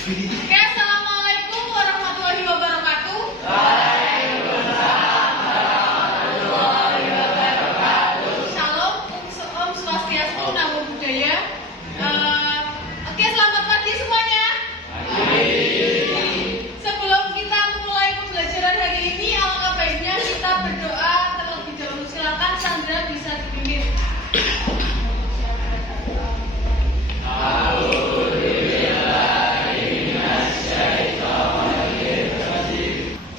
Oke, assalamualaikum warahmatullahi wabarakatuh. Shalom, Om Swastiastu, Namo Buddhaya. Oke, selamat pagi semuanya. Sebelum kita memulai pembelajaran hari ini, alangkah baiknya kita berdoa terlebih dahulu. Silakan Sandra bisa dipimpin.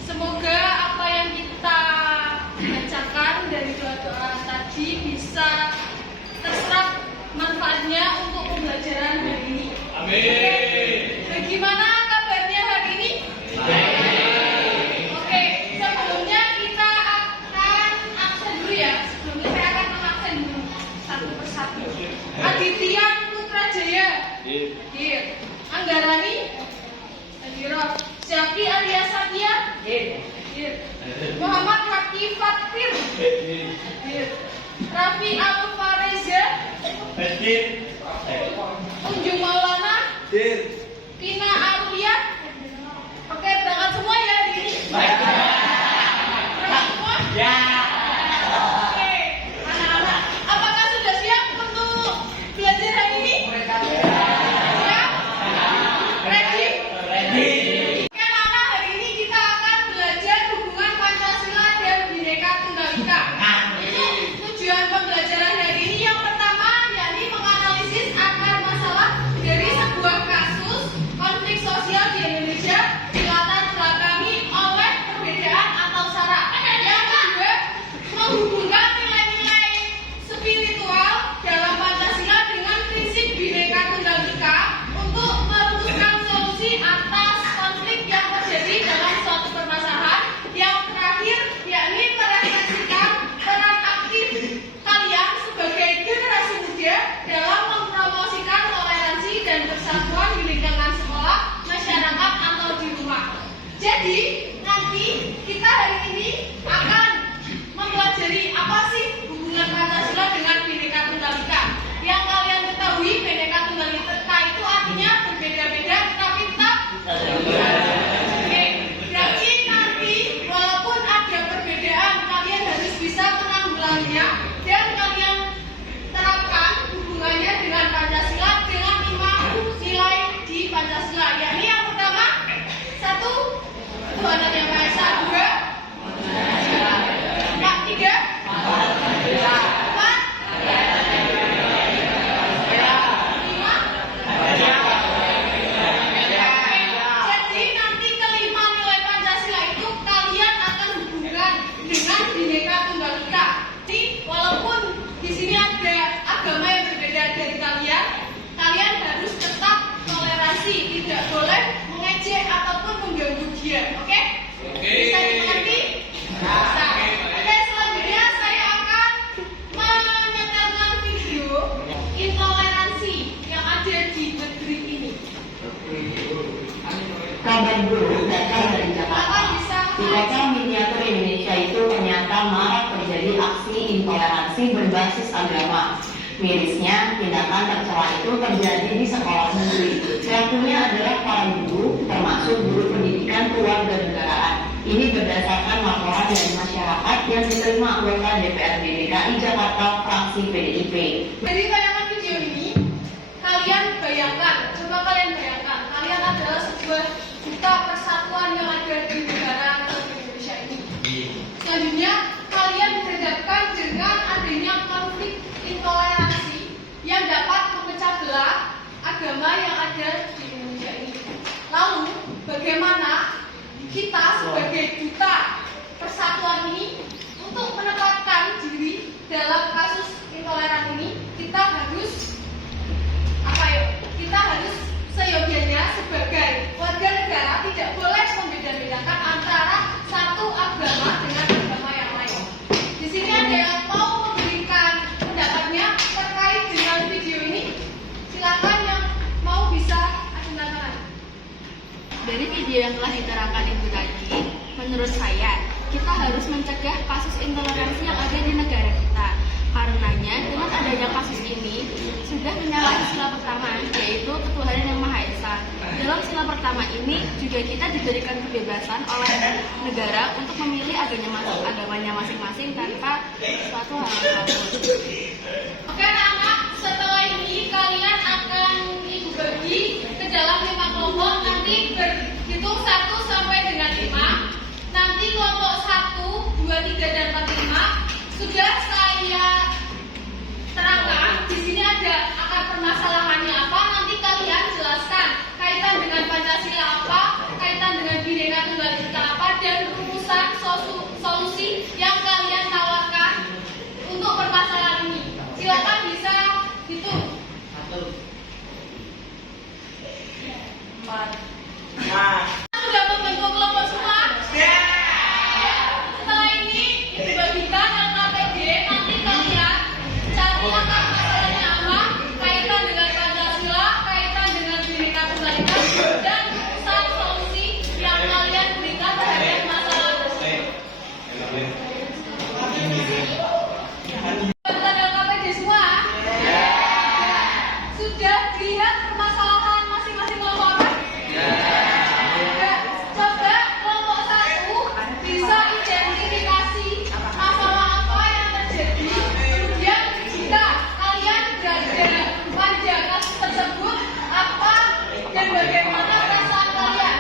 Semoga apa yang kita bacakan dari doa-doa tadi bisa terserap manfaatnya untuk pembelajaran hari ini. Amin. Bagaimana kabarnya hari ini? Oke, sebelumnya kita akan absen dulu ya. Sebelumnya saya akan mengabsen dulu satu persatu. Aditya Putrajaya. Dir. Anggarani. Dirot. Syafri Arya Satya. Dir. Muhammad Haki Fatir. Dir. Raffi Alfareza. Unjung Maulana. Pina Aulia. Oke, berangkat semua ya hari ini. Berangkat semua? Ya. Oke, anak-anak, apakah sudah siap untuk belajar hari ini? Siap? Ready? Oke, anak-anak, hari ini kita akan belajar hubungan Pancasila dan Bhinneka Tunggal Ika. Tujuan pembelajaran hari ini yang pertama yakni menganalisis akar masalah dari sebuah kasus konflik sosial di Indonesia dilatar belakangi oleh perbedaan atau sara. Yang kedua, menghubungkan nilai-nilai spiritual dalam Pancasila dengan prinsip Bhinneka Tunggal Ika untuk merumuskan solusi atas konflik yang terjadi dalam suatu permasalahan. Yang terakhir yakni merefleksikan peran aktif kalian sebagai generasi muda dalam mempromosikan toleransi dan persatuan di lingkungan sekolah, masyarakat atau di rumah. Jadi nanti kita hari ini akan mempelajari apa sih hubungan Pancasila dengan Bhinneka Tunggal Ika. Yang kalian ketahui, Bhinneka Tunggal Ika itu artinya berbeda-beda tapi tetap. Oke, jadi nanti walaupun ada perbedaan, kalian harus bisa menanggulanginya dan kalian terapkan hubungannya dengan Pancasila dengan 5 nilai di Pancasila. Yakni yang pertama, 1. Tuhan Yang Maha Esa. 2. 3. 4. 5. Jadi nanti kelima nilai Pancasila itu kalian akan hubungkan dengan Bhinneka Tunggal Ika. Jadi walaupun di sini ada agama yang berbeda dari kalian, kalian harus tetap toleransi, tidak boleh mengejek ataupun mengganggu dia. Oke? Bisa dimengerti? Bisa. Oke, selanjutnya saya akan menyetelkan video intoleransi yang ada di negeri ini. Kabar buruk datang dari Bapak Jakarta. bisa Di kota miniatur Indonesia itu ternyata marak terjadi aksi intoleransi berbasis agama. Mirisnya, tindakan tercela itu terjadi di sekolah negeri. Pelakunya adalah para guru, termasuk guru pendidikan kewarganegaraan. Ini berdasarkan laporan dari masyarakat yang diterima anggota DPRD DKI Jakarta fraksi PDIP. Dari tayangan video ini, kalian bayangkan, coba kalian bayangkan, kalian adalah sebuah duta persatuan yang ada di negara Indonesia ini. Selanjutnya, kalian dihadapkan dengan adanya konflik intoleransi yang dapat memecah belah agama yang ada di Indonesia ini. Lalu, bagaimana kita sebagai duta persatuan ini untuk menempatkan diri dalam kasus intoleran ini? Kita harus kita harus seyogianya sebagai warga negara tidak boleh membeda-bedakan antara satu agama dengan agama yang lain. Di sini ada yang mau memberikan pendapatnya terkait dengan video ini? Silakan yang mau bisa adu tangan. Dari video yang telah diterangkan Ibu tadi, menurut saya, kita harus mencegah kasus intoleransi yang ada di negara kita. Karenanya, dengan adanya kasus ini, sudah menyalahi sila pertama, yaitu ketuhanan yang Maha Esa. dalam sila pertama ini juga kita diberikan kebebasan oleh negara untuk memilih agamanya masing-masing tanpa suatu hal apapun. Oke anak-anak, setelah ini kalian akan dibagi ke dalam 5 kelompok. Nanti berhitung 1 sampai dengan 5. Nanti kelompok 1, 2, 3, dan 4, 5 sudah saya terangkan. Di sini ada akar permasalahannya apa. Nanti kalian jelaskan kaitan dengan Pancasila apa, kaitan dengan Bhinneka Tunggal Ika apa, dan rumusan solusi yang kalian tawarkan untuk permasalahan ini. Silakan bisa hitung. 4. Sudah membentuk kelompok semua? Setelah ini dibagikan yang KTD. Nanti kalian cari akar masalahnya apa, kaitan dengan Pancasila, kaitan dengan Bhinneka Tunggal Ika, dan rumusan solusi yang kalian berikan terhadap masalah tersebut. Tanda KTD semua? Sudah dilihat permasalahan masing-masing kelompok apa? Coba kelompok 1 bisa identifikasi masalah apa yang terjadi. Kemudian jika kalian berada pada kasus tersebut, apa dan bagaimana perasaan kalian?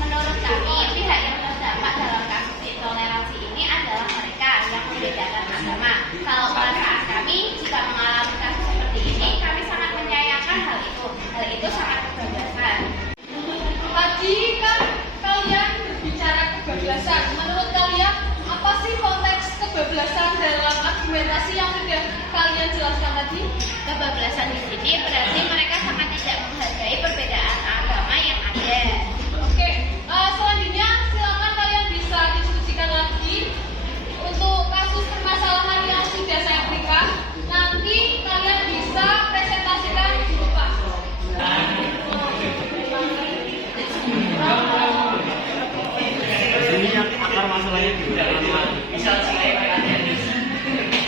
Menurut kami, pihak yang terdampak dalam kasus intoleransi ini adalah mereka yang membedakan agama. Kalau perasaan kami, jika mengalami kasus seperti ini, kami sangat menyayangkan hal itu. Hal itu sangat kebablasan. Tadi kan kalian berbicara kebablasan. Menurut kalian apa sih konteks kebablasan dalam argumentasi yang sudah kalian jelaskan tadi? Kebablasan di sini berarti mereka sangat tidak menghargai perbedaan agama yang ada. Oke, selanjutnya silakan kalian bisa diskusikan lagi untuk kasus permasalahan yang sudah saya berikan. Nanti kalian bisa presentasikan di depan. Ini yang akar masalahnya di mana? Bisa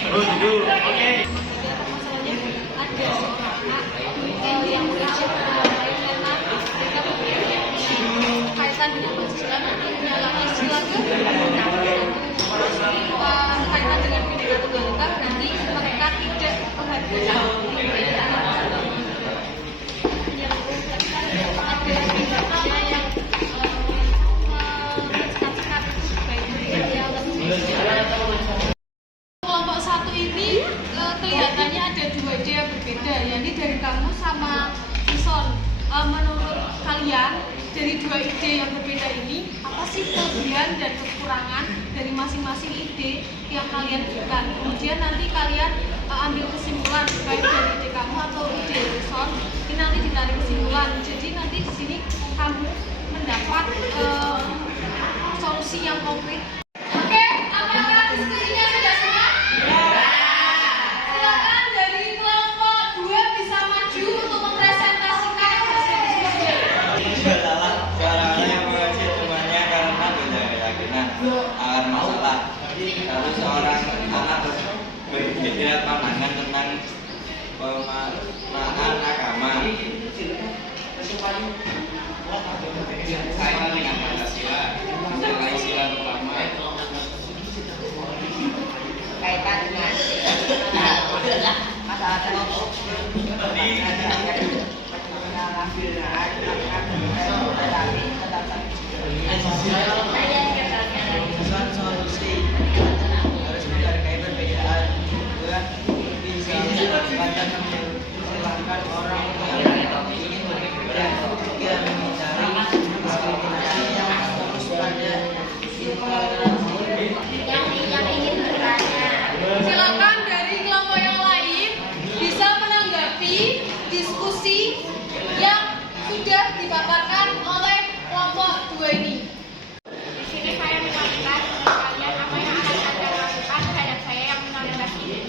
Oh, jujur. Oke. Masalahnya ada seorang anak yang belajar lain karena mereka kaitan dengan Pancasila nanti menyalahi sila kaitan dengan Bhinneka Tunggal Ika berarti mereka tidak menghargai perbedaan agama. Yang ada tindakannya yang mencetak-cetak baik yang Kelompok 1 ini kelihatannya ada 2 ide yang berbeda, yakni dari kamu sama Ison. Menurut kalian dari 2 ide yang berbeda ini, apa sih kelebihan dan kekurangan dari masing-masing ide yang kalian berikan? Kemudian nanti kalian ambil kesimpulan baik dari ide kamu atau ide Ison. Ini nanti ditarik kesimpulan. Jadi nanti di sini kamu mendapat solusi yang konkret. Oke, apakah diskusinya sudah semua? Silakan dari kelompok 2 bisa maju untuk mempresentasikan hasil diskusinya. Adalah suara yang mengaji semuanya karena beda keyakinan akar masalah. Lalu seorang anak berbeda pandangan tentang pemaknaan agama. Saya dengan Pancasila, dengan sila pertama. Kaitan dengan masalah kelompok. Solusi harus menghargai perbedaan. Juga bisa mendapatkan silahkan orang yang ingin berbeda juga mencari diskriminasi yang fokus pada intoleransi. Yang ingin bertanya, Silakan dari kelompok yang lain bisa menanggapi diskusi yang sudah dipaparkan oleh kelompok 2 ini. di sini saya menyampaikan kepada kalian apa yang akan Anda lakukan terhadap saya yang mentoleransi ini.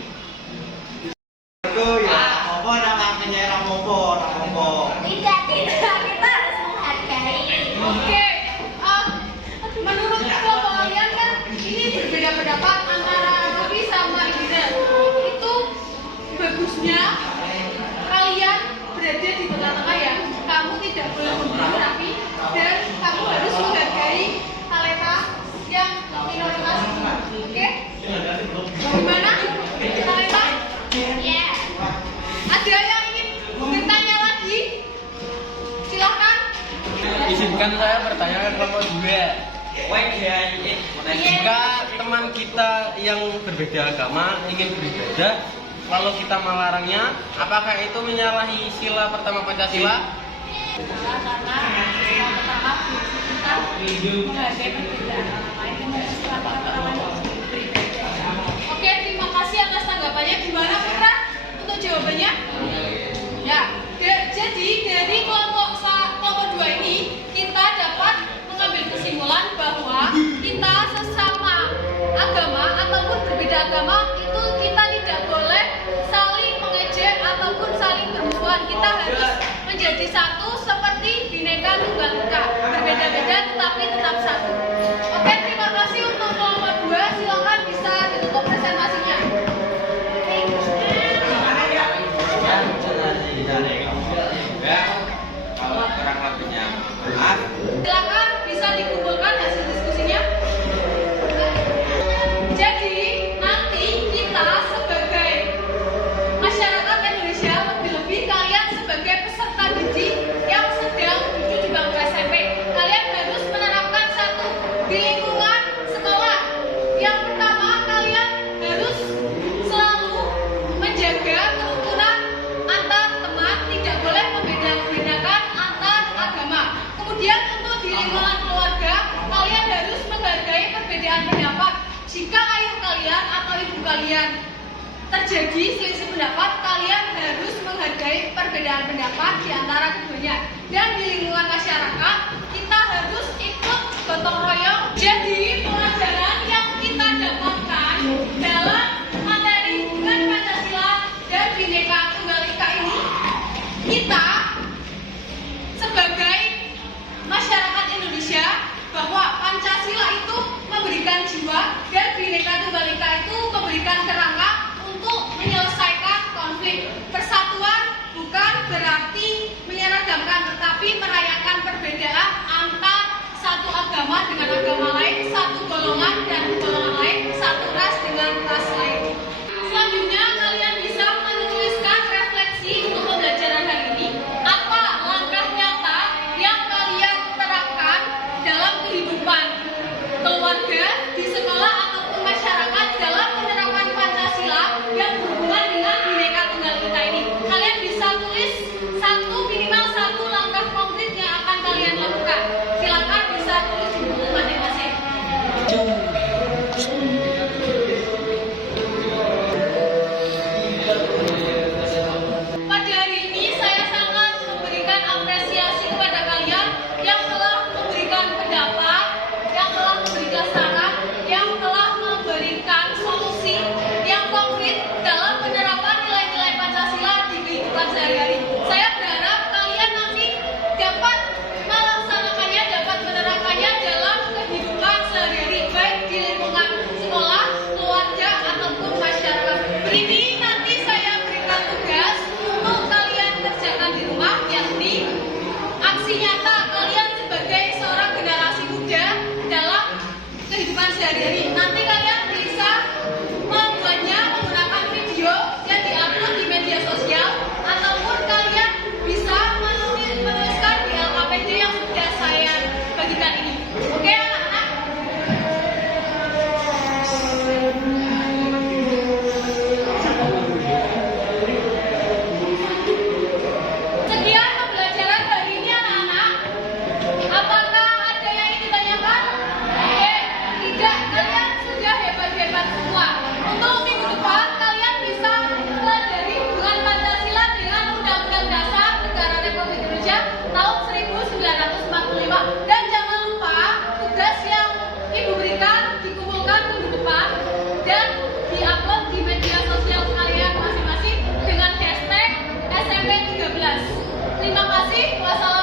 Itu ya, apa namanya Ramopo. Tidak, kita harus menghargai. Oke, menurut kelompok kalian kan ini berbeda pendapat antara Robi sama Indra. Itu bagusnya kalian berada di tengah-tengah ya. Kamu tidak boleh Izinkan saya bertanya ke kelompok 2. Jika teman kita yang berbeda agama ingin beribadah, lalu kita melarangnya, apakah itu menyalahi sila pertama Pancasila? Salah, karena sila pertama kita menghargai perbedaan orang lain dan sila pertama beribadah. Oke, terima kasih atas tanggapannya. Gimana Putra untuk jawabannya? Ya, jadi dari kelompok 2 ini kita dapat mengambil kesimpulan bahwa kita sesama agama ataupun berbeda agama itu kita tidak boleh saling mengejek ataupun saling bermusuhan. Kita harus menjadi satu seperti Bhinneka Tunggal Ika, berbeda-beda tetapi tetap satu. Oke, terima kasih untuk kelompok 2. Silakan bisa ditutup presentasinya. Kalau kurang lebihnya maaf. Silakan bisa dikumpulkan hasil diskusinya. Jadi nanti kita sebagai masyarakat Indonesia, lebih-lebih kalian sebagai peserta didik yang sedang duduk di bangku SMP, kalian harus menerapkan satu di lingkungan sekolah. Yang pertama, kalian harus selalu menjaga kerukunan antar teman, tidak boleh membeda-bedakan antar agama. Kemudian untuk di lingkungan keluarga, kalian harus menghargai perbedaan pendapat. Jika ayah kalian atau ibu kalian terjadi selisih pendapat, kalian harus menghargai perbedaan pendapat di antara keduanya. Dan di lingkungan masyarakat, kita harus ikut gotong royong. Jadi pelajaran yang kita dapatkan dalam materi dengan Pancasila dan Bhinneka Tunggal Ika ini, kita sebagai masyarakat Indonesia bahwa Pancasila itu memberikan jiwa dan Bhinneka Tunggal Ika itu memberikan kerangka untuk menyelesaikan konflik. Persatuan bukan berarti menyeragamkan, tetapi merayakan perbedaan antar satu agama dengan agama lain, satu golongan dan golongan lain, satu ras dengan ras lain. Selanjutnya kalian bisa menuliskan refleksi untuk pembelajaran hari ini. Apa langkah nyata yang kalian terapkan dalam kehidupan keluarga, di sekolah ataupun masyarakat dalam penerapan Pancasila yang berhubungan dengan Bhinneka Tunggal Ika ini. Kalian bisa tulis minimal satu langkah konkret yang akan kalian lakukan. Silakan bisa tulis di buku masing-masing. Pada hari ini saya sangat memberikan apresiasi kepada kalian yang telah memberikan pendapat, yang telah memberikan saran, yang telah memberikan solusi yang konkret dalam penerapan nilai-nilai Pancasila di kehidupan sehari-hari. Saya berharap kalian nanti dapat melaksanakannya, dapat menerapkannya dalam kehidupan sehari-hari, baik di lingkungan sekolah, keluarga, ataupun masyarakat. Ini nanti saya berikan tugas untuk kalian kerjakan di rumah, yakni aksi nyata kalian sebagai seorang generasi muda dalam kehidupan sehari-hari. Nanti kalian bisa membuatnya menggunakan video yang diupload di media sosial, ataupun kalian bisa menuliskan di LKPD yang sudah saya bagikan ini. Oke anak-anak? Sekian pembelajaran hari ini anak-anak. Apakah ada yang ingin ditanyakan? Oke, tidak, kalian sudah hebat-hebat semua. Untuk minggu depan kalian bisa pelajari hubungan Pancasila dengan Undang-Undang Dasar Negara Republik Indonesia tahun 1945. Dan jangan lupa tugas yang Ibu berikan dikumpulkan minggu depan dan diupload di media sosial kalian masing-masing dengan hashtag SMP13. Terima kasih. Wassalamualaikum.